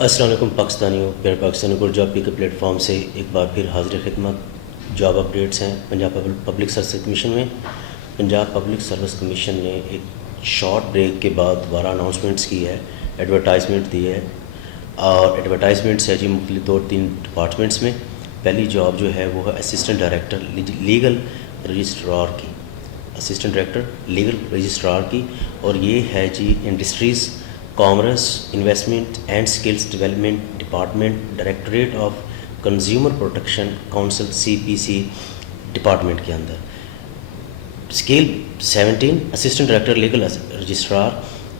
السلام علیکم پاکستانیوں، پیار پاکستانی کو جاب پی کے پلیٹ فارم سے ایک بار پھر حاضر خدمت. جاب اپڈیٹس ہیں پنجاب پبلک سروس کمیشن میں. پنجاب پبلک سروس کمیشن نے ایک شارٹ بریک کے بعد دوبارہ اناؤنسمنٹس کی ہے، ایڈورٹائزمنٹ دی ہے. اور ایڈورٹائزمنٹس ہے جی مختلف 2-3 ڈپارٹمنٹس میں. پہلی جاب جو ہے وہ ہے اسسٹنٹ ڈائریکٹر لیگل رجسٹرار کی، اسسٹنٹ ڈائریکٹر لیگل رجسٹرار کی. اور یہ ہے جی industries, commerce, investment and skills development department, directorate of consumer protection council CPC department کے اندر. Scale 17، assistant director legal registrar,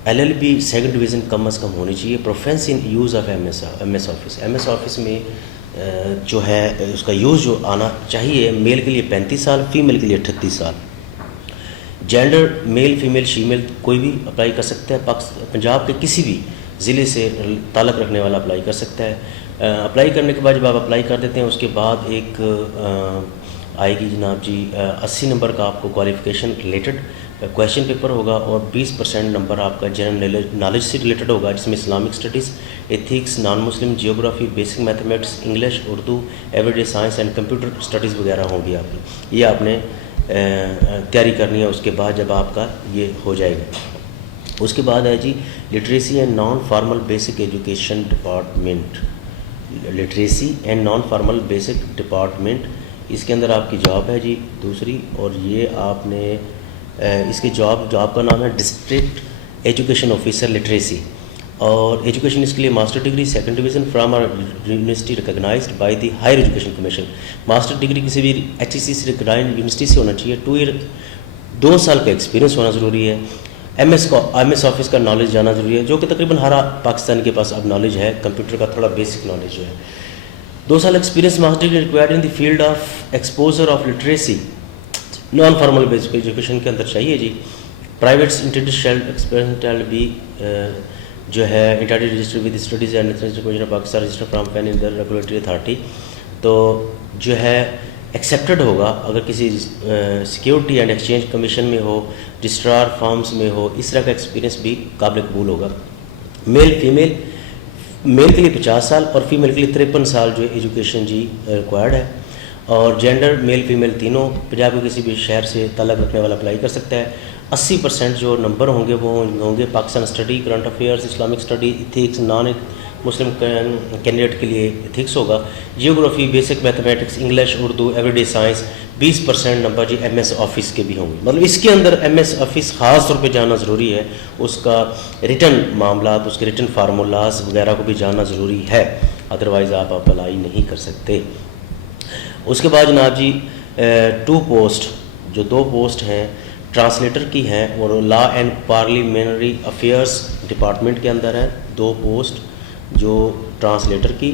LLB second division کم از کم ہونی چاہیے. Proficiency in use of MS office. MS office میں جو ہے اس کا یوز جو آنا چاہیے، میل کے لیے 35 سال، فیمیل کے لیے 38 سال. جینڈر میل فیمیل شیمیل کوئی بھی اپلائی کر سکتا ہے. پنجاب کے کسی بھی ضلع سے تعلق رکھنے والا اپلائی کر سکتا ہے. اپلائی کرنے کے بعد جب آپ اپلائی کر دیتے ہیں اس کے بعد ایک آئے گی جناب جی 80 نمبر کا آپ کو کوالیفیکیشن ریلیٹڈ کویشچن پیپر ہوگا، اور 20% نمبر آپ کا جنرل نالج سے ریلیٹڈ ہوگا، جس میں Islamic studies, ethics, non Muslim, geography, basic mathematics, English, Urdu, every day science and computer studies وغیرہ ہوں گی. آپ کی یہ آپ نے تیاری کرنی ہے. اس کے بعد جب آپ کا یہ ہو جائے گا، اس کے بعد ہے جی literacy and non formal basic education department. Literacy and non formal basic department, اس کے اندر آپ کی جاب ہے جی دوسری. اور یہ آپ نے اس کی جاب کا نام ہے ڈسٹرکٹ ایجوکیشن آفیسر لٹریسی. اور ایجوکیشن اس کے لیے master degree second division from university recognised by the higher education commission. Master degree کسی بھی HEC سے ریکگنائزڈ یونیورسٹی سے ہونا چاہیے. 2 سال کا ایکسپیرینس ہونا ضروری ہے. MS آفس کا نالج جانا ضروری ہے، جو کہ تقریباً ہر پاکستانی کے پاس اب نالج ہے. کمپیوٹر کا تھوڑا بیسک نالج جو ہے. 2 سال experience master degree required in the field of exposure of literacy non formal basic education کے اندر چاہیے جی. پرائیویٹ انٹرڈیشنل بھی جو ہے انٹرڈی register with studies and international Pakistan register from pen in the regulatory authority. تو جو ہے ایکسیپٹڈ ہوگا اگر کسی سیکیورٹی اینڈ ایکسچینج کمیشن میں ہو، رجسٹرار فارمز میں ہو. اس طرح کا ایکسپیرینس بھی قابل قبول ہوگا. میل فیمیل، میل کے لیے 50 سال اور فیمیل کے لیے 53 سال جو ایجوکیشن جی ریکوائرڈ ہے. اور جینڈر میل فیمیل تینوں پنجاب کے کسی بھی شہر سے تعلق رکھنے والا اپلائی کر سکتا ہے. 80% جو نمبر ہوں گے وہ ہوں گے Pakistan study, current affairs, Islamic study, ethics. Non Muslim candidate کے لیے ایتھکس ہوگا. Geography, basic mathematics, English, Urdu, every day science. 20% number جی MS آفس کے بھی ہوں گے. مطلب اس کے اندر MS آفس خاص طور پہ جاننا ضروری ہے. اس کا ریٹن معاملات، اس کے ریٹن فارمولاز وغیرہ کو بھی جاننا ضروری ہے، ادروائز آپ اپلائی نہیں کر سکتے. اس کے بعد جناب جی 2 پوسٹ، جو 2 پوسٹ ہیں ٹرانسلیٹر کی ہیں، اور law and parliamentary affairs department کے اندر ہیں. 2 پوسٹ جو ٹرانسلیٹر کی،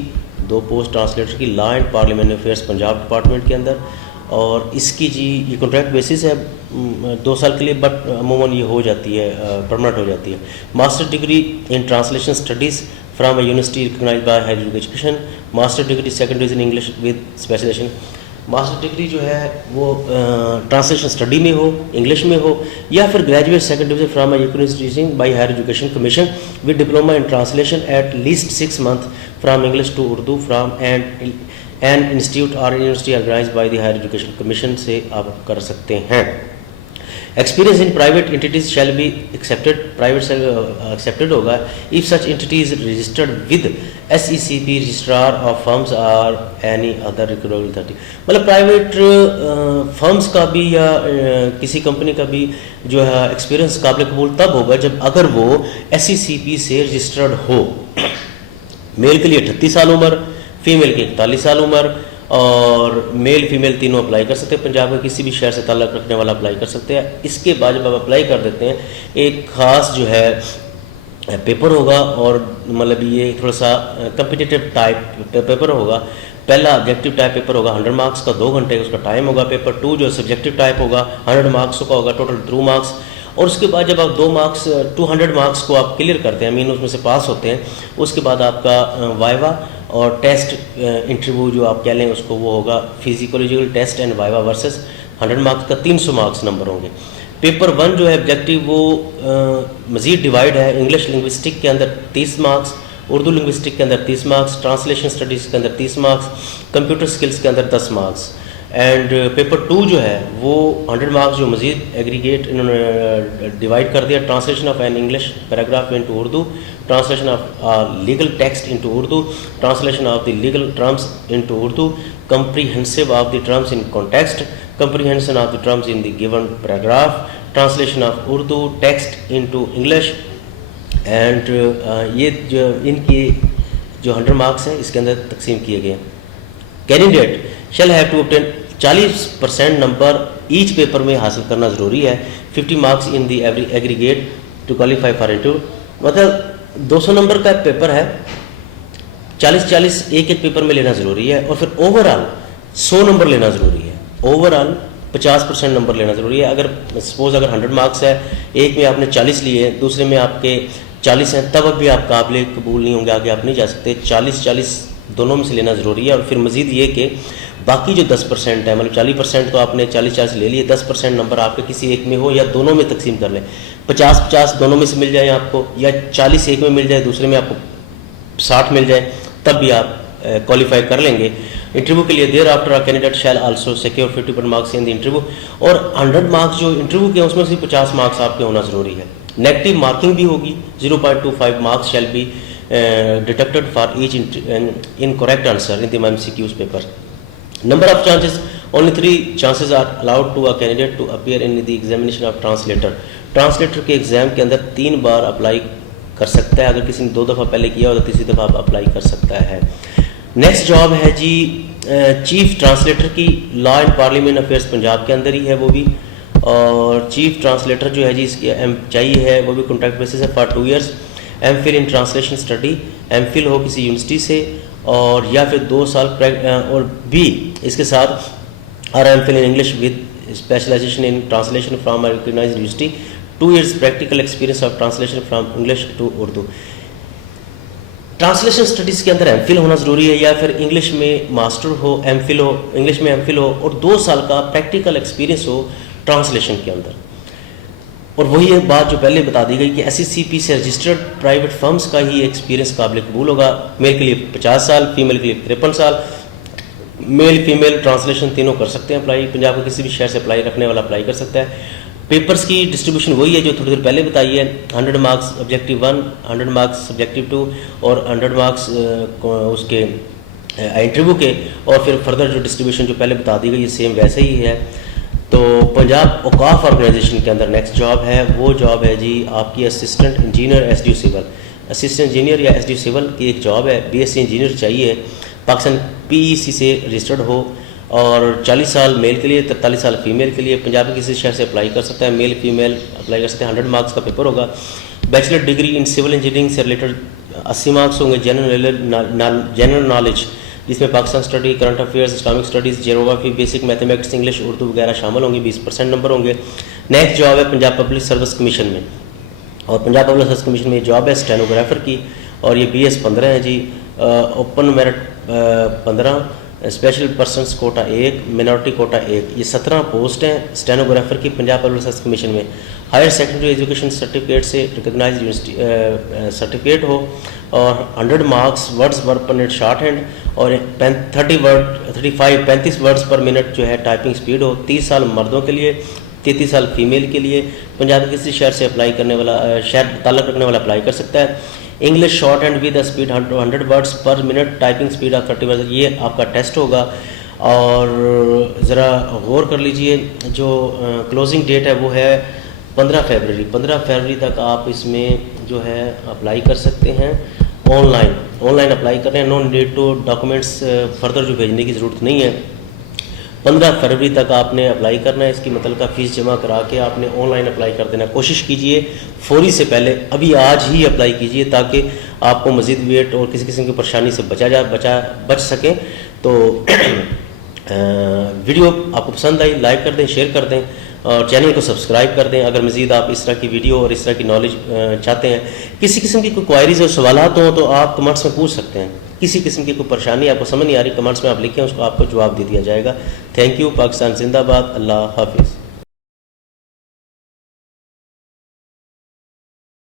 2 پوسٹ ٹرانسلیٹر کی law and parliamentary affairs Punjab department کے اندر. اور اس کی جی یہ کانٹریکٹ بیسس ہے 2 سال کے لیے، بٹ عموماً یہ ہو جاتی ہے پرماننٹ ہو جاتی ہے. Master degree in translation studies from a university recognised by higher education. Master degree second division English with specialisation. Master degree جو ہے وہ ٹرانسلیشن اسٹڈی میں ہو، انگلش میں ہو، یا پھر graduate second division from a university by higher education commission with diploma in translation at least 6 months from English to Urdu from an institute اور university organized by the higher education commission سے آپ کر سکتے ہیں. Experience in private entities shall be accepted. Private سے accepted ہوگا of such entities registered with SECP registrar of firms اور any other recognized authority. مطلب پرائیویٹ فرمز کا بھی یا کسی کمپنی کا بھی جو ہے ایکسپیرینس قابل قبول تب ہوگا جب اگر وہ SECP سے رجسٹرڈ ہو. میل کے لیے 38 سال عمر، فیمیل کی 41 سال عمر. اور میل فیمیل تینوں اپلائی کر سکتے ہیں. پنجاب کے کسی بھی شہر سے تعلق رکھنے والا اپلائی کر سکتے ہیں. اس کے بعد جب آپ اپلائی کر دیتے ہیں ایک خاص جو ہے پیپر ہوگا، اور مطلب یہ تھوڑا سا کمپٹیٹیو ٹائپ پیپر ہوگا. پہلا آبجیکٹیو ٹائپ پیپر ہوگا 100 مارکس کا، 2 گھنٹے اس کا ٹائم ہوگا. پیپر 2 جو سبجیکٹیو ٹائپ ہوگا 100 مارکس کا ہوگا، ٹوٹل 2 مارکس. اور اس کے بعد جب آپ 200 مارکس کو آپ کلیئر کرتے ہیں، مین اس میں سے پاس ہوتے ہیں، اس کے بعد آپ کا وائوا اور ٹیسٹ انٹرویو جو آپ کہہ لیں اس کو، وہ ہوگا physiological test and viva versus 100 marks کا 300 مارکس نمبر ہوں گے. پیپر 1 جو ہے آبجیکٹیو وہ مزید ڈیوائڈ ہے. انگلش لنگوسٹک کے اندر 30 مارکس، اردو لنگوسٹک کے اندر 30 مارکس، ٹرانسلیشن اسٹڈیز کے اندر 30 مارکس، کمپیوٹر اسکلس کے اندر 10 مارکس. اینڈ پیپر 2 جو ہے وہ 100 مارکس جو مزید ایگریگیٹ انہوں نے ڈیوائڈ کر دیا. Translation of an English paragraph into Urdu, translation of legal text into Urdu, translation of the legal terms into Urdu, comprehensive of the terms in context, comprehension of the terms in the given paragraph, translation of Urdu text into English. And یہ جو ان کی جو 100 marks ہیں اس کے اندر تقسیم کیے گئے ہیں. Candidate shall have to obtain 40% number each paper میں حاصل کرنا ضروری ہے. 50 marks in the aggregate to qualify for interview. مطلب 200 نمبر کا پیپر ہے، 40 ایک پیپر میں لینا ضروری ہے، اور پھر اوور آل 100 نمبر لینا ضروری ہے. اوور آل 50% نمبر لینا ضروری ہے. اگر سپوز اگر 100 مارکس ہے، ایک میں آپ نے 40 لیے، دوسرے میں آپ کے 40 ہیں، تب بھی آپ قابل قبول نہیں ہوں گے، آگے آپ نہیں جا سکتے. 40 دونوں میں سے لینا ضروری ہے. اور پھر مزید یہ کہ باقی جو 10% ہے، مطلب 40% تو آپ نے 40 لے لیے، 10% نمبر آپ کے کسی ایک میں ہو یا دونوں میں تقسیم کر لیں. 50 دونوں میں سے مل جائیں آپ کو، یا 40 ایک میں مل جائے، دوسرے میں آپ کو 60 مل جائے، تب بھی آپ کوالیفائی کر لیں گے. انٹرویو کے لیے دیر after candidate shall also secure 50% marks in the interview. اور 100 مارکس جو انٹرویو کے اس میں سے 50 مارکس آپ کے ہونا ضروری ہے. نیگیٹو مارکنگ بھی ہوگی. 0.25 marks shall be deducted for each incorrect answer in the MCQs paper. Number of chances, only 3 chances are allowed to a candidate to appear in the examination of translator. Translator کے exam کے اندر 3 بار apply کر سکتا ہے. اگر کسی نے 2 دفعہ پہلے کیا ہو تو تیسری دفعہ آپ اپلائی کر سکتا ہے. نیکسٹ جاب ہے جی چیف ٹرانسلیٹر کی. Law and parliament affairs Punjab کے اندر ہی ہے وہ بھی. اور چیف ٹرانسلیٹر جو ہے جی اس کی چاہیے ہے وہ بھی کانٹریکٹ بیسس ہے for 2 years. M Phil in translation study, MPhil ہو کسی یونیورسٹی سے، اور یا پھر 2 سال اور بھی اس کے ساتھ اور M full in English with specialisation in translation from a recognised university. 2 years practical experience of translation from English to Urdu. Translation studies کے اندر ایم فل ہونا ضروری ہے، یا پھر انگلش میں ماسٹر ہو، ایم فل ہو، انگلش میں ایم فل ہو، اور 2 سال کا پریکٹیکل ایکسپیرینس ہو ٹرانسلیشن کے اندر. اور وہی ایک بات جو پہلے بتا دی گئی کہ SCCP سے رجسٹرڈ پرائیویٹ فرمز کا ہی ایکسپیرینس قابل قبول ہوگا. میل کے لیے 50 سال، فیمیل کے لیے 53 سال. میل فیمیل ٹرانسلیشن تینوں کر سکتے ہیں اپلائی. پنجاب کے کسی بھی شہر سے اپلائی رکھنے والا اپلائی کر سکتا ہے. پیپرز کی ڈسٹریبیوشن وہی ہے جو تھوڑی دیر پہلے بتائی ہے. 100 مارکس آبجیکٹیو 1، 100 مارکس سبجیکٹیو 2، اور 100 مارکس اس کے انٹرویو کے. اور پھر فردر جو ڈسٹریبیوشن جو پہلے بتا دی گئی یہ سیم ویسے ہی ہے. تو پنجاب اوقاف آرگنائزیشن کے اندر نیکسٹ جاب ہے، وہ جاب ہے جی آپ کی assistant engineer SDO civil. Assistant engineer یا SDO سول کی ایک جاب ہے. BSc انجینئر چاہیے، پاکستان PEC سے رجسٹرڈ ہو، اور 40 سال میل کے لیے، 43 سال فیمیل کے لیے. پنجاب کے کسی شہر سے اپلائی کر سکتا ہے، میل فیمیل اپلائی کر سکتے ہیں. 100 مارکس کا پیپر ہوگا. Bachelor degree in civil engineering سے ریلیٹڈ 80 مارکس ہوں گے. جنرل نالج جس میں Pakistan study, current affairs, Islamic studies, geography, basic mathematics, English, Urdu وغیرہ شامل ہوں گے. 20% نمبر ہوں گے. نیکسٹ جاب ہے پنجاب پبلک سروس کمیشن میں، اور پنجاب پبلک سروس کمیشن میں جاب ہے اسٹینوگرافر کی، اور یہ BS 15 ہے جی. Open merit 15، special persons quota 1، minority quota 1. یہ 17 پوسٹ ہیں اسٹینوگرافر کی پنجاب پبلک سروس کمیشن میں. ہائر سیکنڈری ایجوکیشن سرٹیفکیٹ سے ریکگنائزڈ یونیورسٹی سرٹیفکیٹ ہو، اور 100 marks words per minute shorthand, اور 35 ورڈز پر منٹ جو ہے ٹائپنگ سپیڈ ہو. 30 سال مردوں کے لیے، 33 سال فیمیل کے لیے. پنجاب کے کسی شہر سے اپلائی کرنے والا، شہر تعلق رکھنے والا اپلائی کر سکتا ہے. English short hand with speed 100 words per minute, typing speed of 30 words. یہ آپ کا ٹیسٹ ہوگا. اور ذرا غور کر لیجئے، جو کلوزنگ ڈیٹ ہے وہ ہے 15 فیبروری. 15 فیبروری تک آپ اس میں جو ہے اپلائی کر سکتے ہیں. آن لائن اپلائی کر رہے ہیں. No need to documents further جو بھیجنے کی ضرورت نہیں ہے. 15 فروری تک آپ نے اپلائی کرنا ہے. اس کی متعلقہ فیس جمع کرا کے آپ نے آن لائن اپلائی کر دینا. کوشش کیجئے فوری سے پہلے، ابھی آج ہی اپلائی کیجئے تاکہ آپ کو مزید ویٹ اور کسی قسم کی پریشانی سے بچ سکیں. تو ویڈیو آپ کو پسند آئی لائک کر دیں، شیئر کر دیں، اور چینل کو سبسکرائب کر دیں. اگر مزید آپ اس طرح کی ویڈیو اور اس طرح کی نالج چاہتے ہیں، کسی قسم کی کوئی کوائریز اور سوالات ہوں تو آپ کمنٹس میں پوچھ سکتے ہیں. کسی قسم کی کوئی پریشانی آپ کو سمجھ نہیں آ رہی، کمنٹس میں آپ لکھیں، اس کو آپ کو جواب دے دیا جائے گا. Thank you. پاکستان زندہ باد. اللہ حافظ.